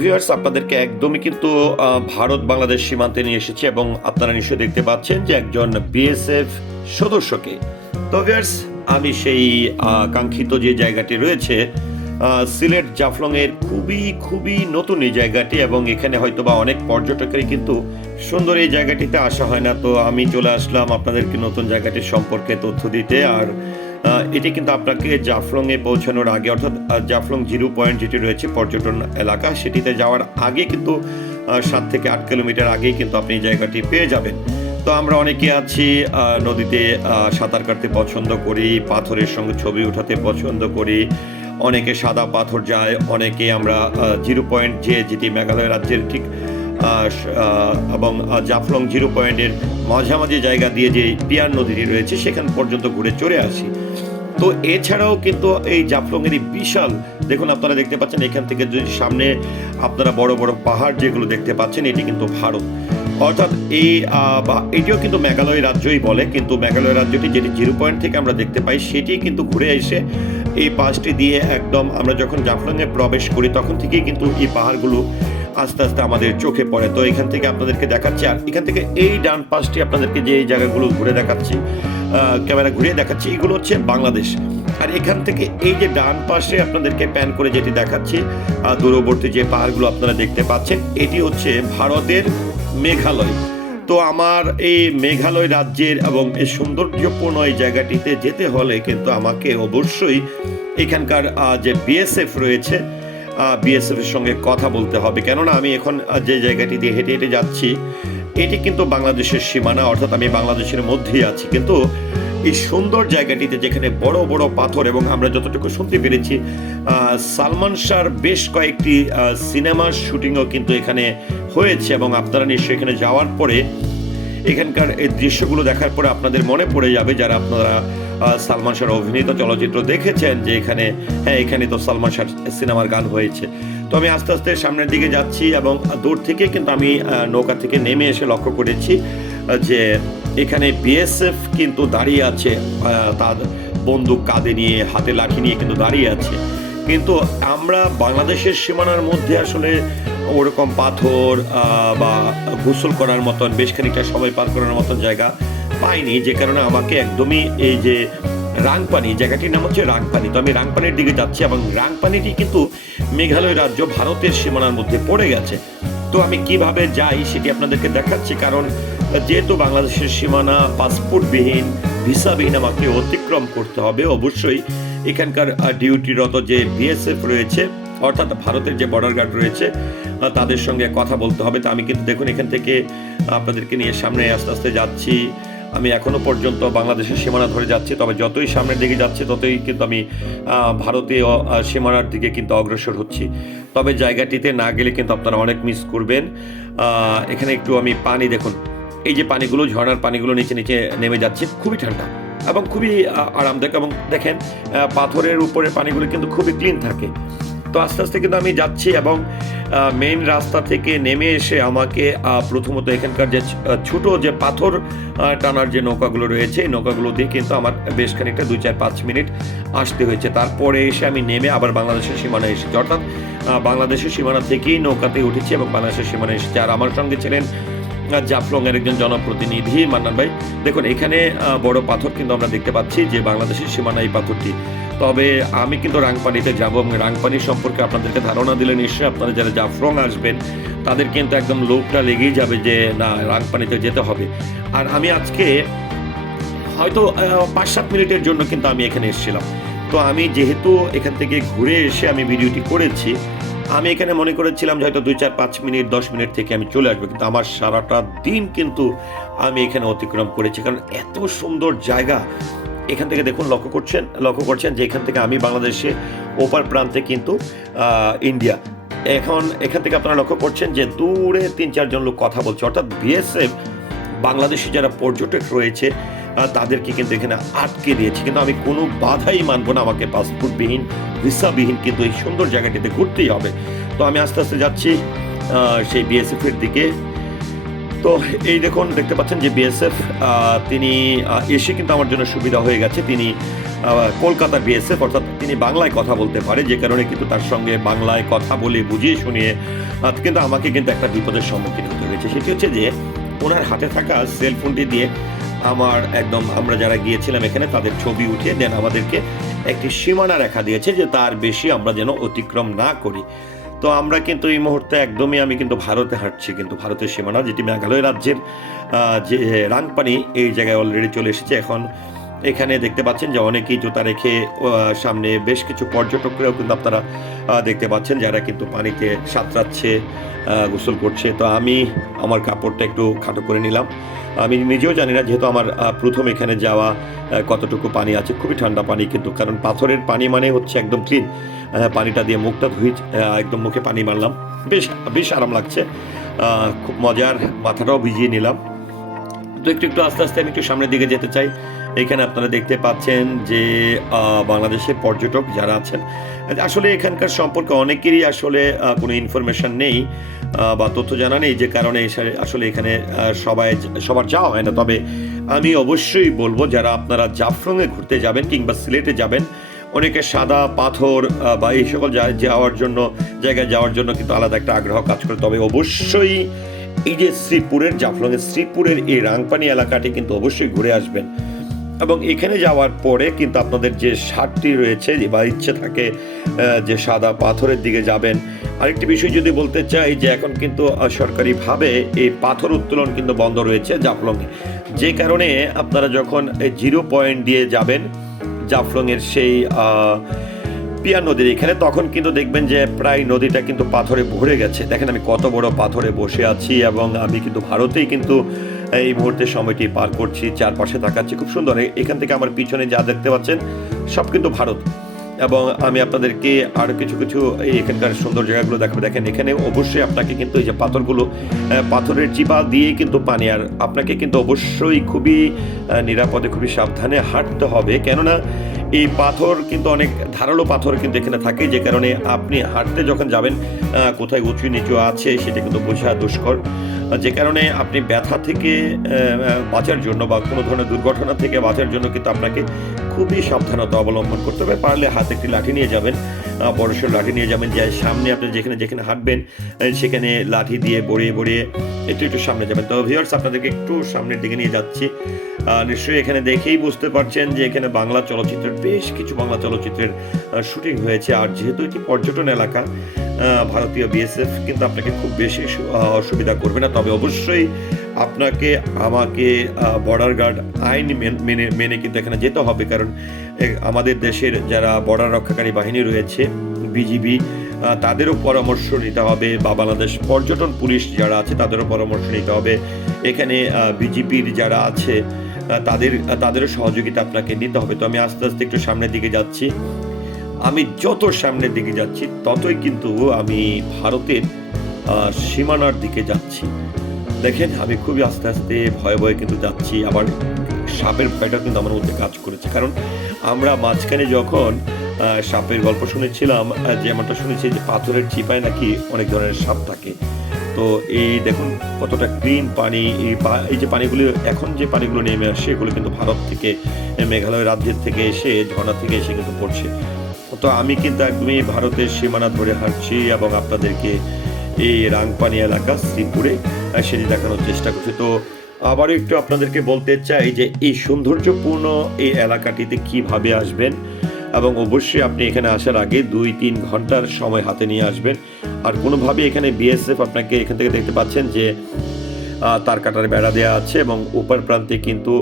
Viewers আপনাদেরকে একদমই কিন্তু ভারত বাংলাদেশ সীমান্তে নিয়ে এসেছি এবং আপনারা নিশ্চয়ই দেখতে পাচ্ছেন যে একজন বিএসএফ সদস্যকে। তো ভিউয়ার্স আমি সেই কাঙ্ক্ষিত যে জায়গাটি রয়েছে সিলেট জাফলংয়ের খুবই খুবই নতুন এই জায়গাটি এবং এখানে হয়তো বা অনেক পর্যটকেরই কিন্তু সুন্দর এই জায়গাটিতে আসা হয় না। তো আমি চলে আসলাম আপনাদেরকে নতুন জায়গাটির সম্পর্কে তথ্য দিতে। আর এটি কিন্তু আপনাকে জাফলংয়ে পৌঁছানোর আগে, অর্থাৎ জাফলং জিরো পয়েন্ট যেটি রয়েছে পর্যটন এলাকা, সেটিতে যাওয়ার আগে কিন্তু সাত থেকে আট কিলোমিটার আগেই কিন্তু আপনি জায়গাটি পেয়ে যাবেন। তো আমরা অনেকে আছি নদীতে সাঁতার কাটতে পছন্দ করি, পাথরের সঙ্গে ছবি উঠাতে পছন্দ করি, অনেকে সাদা পাথর যায়, অনেকে আমরা জিরো পয়েন্ট যে যেটি মেঘালয় রাজ্যের ঠিক এবং জাফলং জিরো পয়েন্টের মাঝামাঝি জায়গা দিয়ে যে পিয়ার নদীটি রয়েছে, সেখান পর্যন্ত ঘুরে চলে আসি। তো এছাড়াও কিন্তু এই জাফলংয়ের এই বিশাল, দেখুন আপনারা দেখতে পাচ্ছেন, এখান থেকে যদি সামনে আপনারা বড় বড় পাহাড় যেগুলো দেখতে পাচ্ছেন, এটি কিন্তু ভারত। অর্থাৎ এই বা এটিও কিন্তু মেঘালয় রাজ্যই বলে, কিন্তু মেঘালয় রাজ্যটি যেটি জিরো পয়েন্ট থেকে আমরা দেখতে পাই সেটি কিন্তু ঘুরে এসে এই পাশটি দিয়ে একদম আমরা যখন জাফলংয়ে প্রবেশ করি, তখন থেকেই কিন্তু এই পাহাড়গুলো আস্তে আস্তে আমাদের চোখে পড়ে। তো এখান থেকে আপনাদেরকে দেখাচ্ছি, আর এখান থেকে এই ডান পাশটি আপনাদেরকে যে জায়গাগুলো ঘুরে দেখাচ্ছি ক্যামেরা ঘুরিয়ে দেখাচ্ছি, এগুলো হচ্ছে বাংলাদেশ। আর এখান থেকে এই যে ডান পাশে আপনাদেরকে প্যান করে যেটি দেখাচ্ছি দূরবর্তী যে পাহাড়গুলো আপনারা দেখতে পাচ্ছেন, এটি হচ্ছে ভারতের মেঘালয়। তো আমার এই মেঘালয় রাজ্যের এবং এই সৌন্দর্যপূর্ণ এই জায়গাটিতে যেতে হলে কিন্তু আমাকে অবশ্যই এখানকার যে বিএসএফ রয়েছে বিএসএফ এর সঙ্গে কথা বলতে হবে। কেননা আমি এখন যে জায়গাটি দিয়ে হেঁটে হেঁটে যাচ্ছি, এটি কিন্তু বাংলাদেশের সীমানা, অর্থাৎ আমি বাংলাদেশের মধ্যেই আছি। কিন্তু এই সুন্দর জায়গাটিতে যেখানে বড় বড় পাথর এবং আমরা যতটুকু শুনতে পেরেছি সালমান শাহর বেশ কয়েকটি সিনেমার শুটিংও কিন্তু এখানে হয়েছে এবং আপনারা নিশ্চয়ই এখানে যাওয়ার পরে এখানকার এই দৃশ্যগুলো দেখার পরে আপনাদের মনে পড়ে যাবে যারা আপনারা সালমান শাহর অভিনীত চলচ্চিত্র দেখেছেন যে এখানে হ্যাঁ এখানে তো সালমান শাহ সিনেমার গান হয়েছে। তো আমি আস্তে আস্তে সামনের দিকে যাচ্ছি এবং দূর থেকে কিন্তু আমি নৌকা থেকে নেমে এসে লক্ষ্য করেছি যে এখানে বিএসএফ কিন্তু দাঁড়িয়ে আছে তার বন্দুক কাঁধে নিয়ে, হাতে লাঠি নিয়ে কিন্তু দাঁড়িয়ে আছে। কিন্তু আমরা বাংলাদেশের সীমানার মধ্যে আসলে ওরকম পাথর বা গোসল করার মতন, বেশ খানিকটা সময় পার করার মতন জায়গা পাইনি, যে কারণে আমাকে একদমই এই যে রাংপানি, জায়গাটির নাম হচ্ছে রাংপানি। তো আমি রাংপানির দিকে যাচ্ছি এবং রাংপানিটি কিন্তু মেঘালয় রাজ্য, ভারতের সীমানার মধ্যে পড়ে গেছে। তো আমি কীভাবে যাই সেটি আপনাদেরকে দেখাচ্ছি, কারণ যেহেতু বাংলাদেশের সীমানা পাসপোর্টবিহীন, ভিসাবিহীন, আমাকে অতিক্রম করতে হবে অবশ্যই। এখানকার ডিউটিরত যে বিএসএফ রয়েছে অর্থাৎ ভারতের যে বর্ডার গার্ড রয়েছে তাদের সঙ্গে কথা বলতে হবে। তো আমি কিন্তু দেখুন, এখান থেকে আপনাদেরকে নিয়ে সামনে আস্তে আস্তে যাচ্ছি। আমি এখনও পর্যন্ত বাংলাদেশের সীমানা ধরে যাচ্ছি, তবে যতই সামনের দিকে যাচ্ছি, ততই কিন্তু আমি ভারতীয় সীমানার দিকে কিন্তু অগ্রসর হচ্ছি। তবে জায়গাটিতে না গেলে কিন্তু আপনারা অনেক মিস করবেন। এখানে একটু আমি পানি দেখুন। এই যে পানিগুলো, ঝর্ণার পানিগুলো নিচে নিচে নেমে যাচ্ছে, খুবই ঠান্ডা এবং খুবই আরামদায়ক এবং দেখেন পাথরের উপরে পানিগুলো কিন্তু খুবই ক্লিন থাকে। তো আস্তে আস্তে কিন্তু আমি যাচ্ছি এবং মেইন রাস্তা থেকে নেমে এসে আমাকে প্রথমত এখানকার যে ছোট যে পাথর টানার যে নৌকাগুলো রয়েছে, এই নৌকাগুলো দিয়ে কিন্তু আমার বেশ খানিকটা দুই চার পাঁচ মিনিট আসতে হয়েছে। তারপরে এসে আমি নেমে আবার বাংলাদেশের সীমানায় এসেছি। অর্থাৎ বাংলাদেশের সীমানা থেকেই নৌকাতে উঠেছি এবং বাংলাদেশের সীমানায় এসেছি। আর আমার সঙ্গে ছিলেন জাফলং এর একজন জনপ্রতিনিধি মান্নান ভাই। দেখুন, এখানে বড় পাথর কিন্তু আমরা দেখতে পাচ্ছি যে বাংলাদেশের সীমানা এই পাথরটি। তবে আমি কিন্তু রাংপানিতে যাব এবং রাংপানি সম্পর্কে আপনাদেরকে ধারণা দিলে নিশ্চয়ই আপনারা যারা জাফলং আসবেন, তাদের কিন্তু একদম লোভটা লেগেই যাবে যে, না, রাংপানিতে যেতে হবে। আর আমি আজকে হয়তো পাঁচ সাত মিনিটের জন্য কিন্তু আমি এখানে এসেছিলাম। তো আমি যেহেতু এখান থেকে ঘুরে এসে আমি ভিডিওটি করেছি, আমি এখানে মনে করেছিলাম যে হয়তো দুই চার পাঁচ মিনিট, দশ মিনিট থেকে আমি চলে আসব, কিন্তু আমার সারাটা দিন কিন্তু আমি এখানে অতিক্রম করেছি। কারণ এত সুন্দর জায়গা এখান থেকে দেখুন, লক্ষ্য করছেন লক্ষ্য করছেন যে এখান থেকে আমি বাংলাদেশে ওপার প্রান্তে কিন্তু ইন্ডিয়া এখন এখান থেকে আপনারা লক্ষ্য করছেন যে দূরে তিন, চারজন লোক কথা বলছে। অর্থাৎ বিএসএফ বাংলাদেশে যারা পর্যটক রয়েছে তাদেরকে কিন্তু এখানে আটকে দিয়েছে। কিন্তু আমি কোনো বাধাই মানব না, আমাকে পাসপোর্টবিহীন, ভিসাবিহীন কিন্তু এই সুন্দর জায়গাটিতে ঘুরতেই হবে। তো আমি আস্তে আস্তে যাচ্ছি সেই বিএসএফের দিকে। তো এই দেখুন, দেখতে পাচ্ছেন যে বিএসএফ তিনি এসে কিন্তু আমার জন্য সুবিধা হয়ে গেছে। তিনি কলকাতা বিএসএফ অর্থাৎ তিনি বাংলায় কথা বলতে পারে, যে কারণে কিন্তু তার সঙ্গে বাংলায় কথা বলে, বুঝিয়ে শুনিয়ে কিন্তু আমাকে কিন্তু একটা বিপদের সম্মুখীন হতে হয়েছে। সেটি হচ্ছে যে, ওনার হাতে থাকা সেলফোনটি দিয়ে আমার একদম, আমরা যারা গিয়েছিলাম এখানে, তাদের ছবি উঠিয়ে দেন আমাদেরকে একটি সীমানা রেখা দিয়েছে যে তার বেশি আমরা যেন অতিক্রম না করি। তো আমরা কিন্তু এই মুহূর্তে একদমই আমি কিন্তু ভারতে হাঁটছি, কিন্তু ভারতের সীমানা, যেটি মেঘালয় রাজ্যের যে, রাংপানি, এই জায়গায় অলরেডি চলে এসেছে। এখন এখানে দেখতে পাচ্ছেন যে অনেকেই জুতা রেখে সামনে বেশ কিছু পর্যটকরাও কিন্তু আপনারা দেখতে পাচ্ছেন, যারা কিন্তু পানিতে সাঁতরাচ্ছে গোসল করছে। তো আমি আমার কাপড়টা একটু খাটো করে নিলাম। আমি নিজেও জানি না, যেহেতু আমার প্রথম এখানে যাওয়া কতটুকু পানি আছে, খুবই ঠান্ডা পানি, কিন্তু কারণ পাথরের পানি মানে হচ্ছে একদম ক্লিন পানিটা দিয়ে মুখটা ধুই একদম মুখে পানি মারলাম। বেশ বেশ আরাম লাগছে। খুব মজার মাথাটাও ভিজিয়ে নিলাম। তো একটু একটু আস্তে আস্তে আমি একটু সামনের দিকে যেতে চাই। এখানে আপনারা দেখতে পাচ্ছেন যে বাংলাদেশের পর্যটক যারা আছেন, আসলে এখানকার সম্পর্কে অনেকেরই আসলে কোনো ইনফরমেশন নেই বা তথ্য জানা নেই যে কারণে আসলে এখানে সবাই, সবার যাওয়া হয় না। তবে আমি অবশ্যই বলব, যারা আপনারা জাফলংয়ে ঘুরতে যাবেন কিংবা সিলেটে যাবেন অনেকে সাদা, পাথর বা এই সকল যাওয়ার জন্য, জায়গায় যাওয়ার জন্য কিন্তু আলাদা একটা আগ্রহ কাজ করে। তবে অবশ্যই এই যে শ্রীপুরের জাফলংয়ের শ্রীপুরের এই রাংপানি এলাকাটি কিন্তু অবশ্যই ঘুরে আসবেন। এবং এখানে যাওয়ার পরে কিন্তু আপনাদের যে সারটি রয়েছে বা ইচ্ছে থাকে যে সাদা পাথরের দিকে যাবেন। আরেকটি বিষয় যদি বলতে চাই যে এখন কিন্তু সরকারিভাবে এই পাথর উত্তোলন কিন্তু বন্ধ রয়েছে জাফলংয়ে যে কারণে আপনারা যখন জিরো পয়েন্ট দিয়ে যাবেন জাফলংয়ের সেই পিয়া নদীর এখানে। তখন কিন্তু দেখবেন যে প্রায় নদীটা কিন্তু পাথরে ভরে গেছে। দেখেন আমি কত বড় পাথরে বসে আছি এবং আমি কিন্তু ভারতেই কিন্তু এই মুহূর্তে সময়টি পার করছি, চারপাশে তাকাচ্ছি। খুব সুন্দর। এখান থেকে আমার পিছনে যা দেখতে পাচ্ছেন, সব কিন্তু ভারত। এবং আমি আপনাদেরকে আরও কিছু কিছু এখানকার সুন্দর জায়গাগুলো দেখাবো। দেখেন, এখানে অবশ্যই আপনাকে কিন্তু এই যে পাথরগুলো পাথরের চিপা দিয়ে কিন্তু পানি, আর আপনাকে কিন্তু অবশ্যই খুবই নিরাপদে, খুবই সাবধানে হাঁটতে হবে। কেননা এই পাথর কিন্তু অনেক ধারালো পাথর কিন্তু এখানে থাকে, যে কারণে আপনি হাঁটতে যখন যাবেন কোথায় উঁচু নিচু আছে সেটা কিন্তু বোঝা দুষ্কর। যে কারণে আপনি ব্যথা থেকে বাঁচার জন্য বা কোনো ধরনের দুর্ঘটনা থেকে বাঁচার জন্য কিন্তু আপনাকে খুবই সাবধানতা অবলম্বন করতে হবে। পারলে হাতে একটি লাঠি নিয়ে যাবেন। বড়সড় লাঠি নিয়ে যাবেন। যে সামনে আপনি যেখানে যেখানে হাঁটবেন সেখানে লাঠি দিয়ে বড়িয়ে বড়িয়ে একটু একটু সামনে যাবেন। তো ভিউয়ার্স আপনাদেরকে একটু সামনের দিকে নিয়ে যাচ্ছি। নিশ্চয়ই এখানে দেখেই বুঝতে পারছেন যে এখানে বাংলা চলচ্চিত্রের বেশ কিছু বাংলা চলচ্চিত্রের শুটিং হয়েছে। আর যেহেতু এটি পর্যটন এলাকা ভারতীয় বিএসএফ কিন্তু আপনাকে খুব বেশি অসুবিধা করবে না। তবে অবশ্যই আপনাকে, আমাকে বর্ডার গার্ড আইন মেন- মেনে কিন্তু এখানে যেতে হবে। কারণ আমাদের দেশের যারা বর্ডার রক্ষাকারী বাহিনী রয়েছে বিজিবি তাদেরও পরামর্শ নিতে হবে বা বাংলাদেশ পর্যটন পুলিশ যারা আছে, তাদেরও পরামর্শ নিতে হবে। এখানে বিজেপির যারা আছে তাদের, তাদেরও সহযোগিতা আপনাকে নিতে হবে। তো আমি আস্তে আস্তে একটু সামনের দিকে যাচ্ছি। আমি যত সামনের দিকে যাচ্ছি, ততই কিন্তু আমি ভারতের সীমানার দিকে যাচ্ছি। দেখেন আমি খুবই আস্তে আস্তে ভয়ে ভয়ে কিন্তু যাচ্ছি। আবার সাপের ভয়টা কিন্তু আমার মধ্যে কাজ করেছে। কারণ আমরা মাঝখানে যখন সাপের গল্প শুনেছিলাম আহ, যেমনটা শুনেছি যে পাথরের চিপায় নাকি অনেক ধরনের সাপ থাকে। তো এই দেখুন কতটা ক্লিন পানি এই এই যে পানিগুলো এখন যে পানিগুলো নেমে আসে এগুলো কিন্তু ভারত থেকে মেঘালয় রাজ্যের থেকে এসে ঝর্ণা থেকে এসে কিন্তু পড়ছে। তো আমি কিন্তু একদমই ভারতের সীমানা ধরে হাঁটছি এবং আপনাদেরকে এই রাংপানি এলাকা, শ্রীপুরে সেটি দেখানোর চেষ্টা করছে। তো আবারও একটু আপনাদেরকে বলতে চাই যে এই সৌন্দর্যপূর্ণ এই এলাকাটিতে কীভাবে আসবেন এবং অবশ্যই আপনি এখানে আসার আগে দুই তিন ঘণ্টার সময় হাতে নিয়ে আসবেন। আর কোনোভাবে এখানে বিএসএফ আপনাকে এখান থেকে দেখতে পাচ্ছেন যে তার কাটার বেড়া দেওয়া আছে এবং উপর প্রান্তে কিন্তু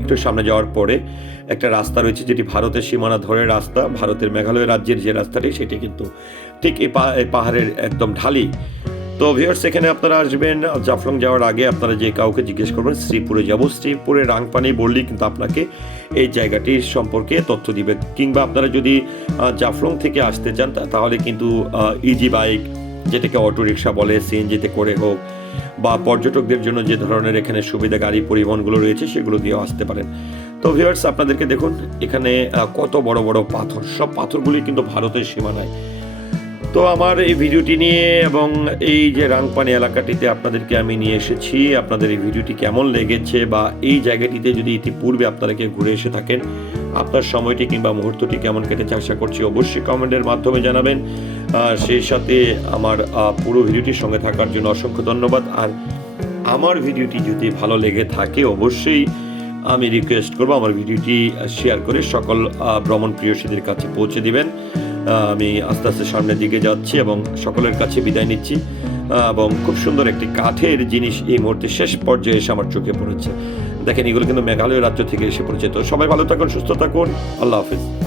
একটু সামনে যাওয়ার পরে একটা রাস্তা রয়েছে যেটি ভারতের সীমানা ধরে রাস্তা। ভারতের মেঘালয় রাজ্যের যে রাস্তাটি, সেটি কিন্তু ঠিক এই পাহাড়ের একদম ঢালি। তো ভিউয়ার্স এখানে আপনারা আসবেন। জাফলং যাওয়ার আগে আপনারা যে কাউকে জিজ্ঞেস করবেন, শ্রীপুরে যাব। শ্রীপুরে রাংপানি বললেই কিন্তু আপনাকে এই জায়গাটির সম্পর্কে তথ্য দিবে। কিংবা আপনারা যদি জাফলং থেকে আসতে চান তাহলে কিন্তু ইজি বাইক যেটাকে অটো রিক্সা বলে, সিএনজিতে করে হোক, বা পর্যটকদের জন্য যে ধরনের এখানে সুবিধা গাড়ি পরিবহনগুলো রয়েছে, সেগুলো দিয়েও আসতে পারেন। তো ভিউয়ার্স আপনাদেরকে দেখুন, এখানে কত বড় বড় পাথর। সব পাথরগুলি কিন্তু ভারতের সীমানায়। তো আমার এই ভিডিওটি নিয়ে এবং এই যে রাংপানি এলাকাটিতে আপনাদেরকে আমি নিয়ে এসেছি, আপনাদের এই ভিডিওটি কেমন লেগেছে বা এই জায়গাটিতে যদি ইতিপূর্বে আপনারা ঘুরে এসে থাকেন আপনার সময়টি কিংবা মুহূর্তটি কেমন কেটেছে আশা করছি অবশ্যই কমেন্টের মাধ্যমে জানাবেন। সেই সাথে আমার পুরো ভিডিওটির সঙ্গে থাকার জন্য অসংখ্য ধন্যবাদ। আর আমার ভিডিওটি যদি ভালো লেগে থাকে, অবশ্যই আমি রিকোয়েস্ট করব আমার ভিডিওটি শেয়ার করে সকল ভ্রমণ প্রিয়সীদের কাছে পৌঁছে দিবেন। আমি আস্তে আস্তে সামনের দিকে যাচ্ছি এবং সকলের কাছে বিদায় নিচ্ছি। এবং খুব সুন্দর একটি কাঠের জিনিস এই মুহূর্তে শেষ পর্যায়ে এসে আমার চোখে পড়েছে। দেখেন, এগুলো কিন্তু মেঘালয় রাজ্য থেকে এসে পড়েছে তো সবাই ভালো থাকুন, সুস্থ থাকুন। আল্লাহ হাফিজ।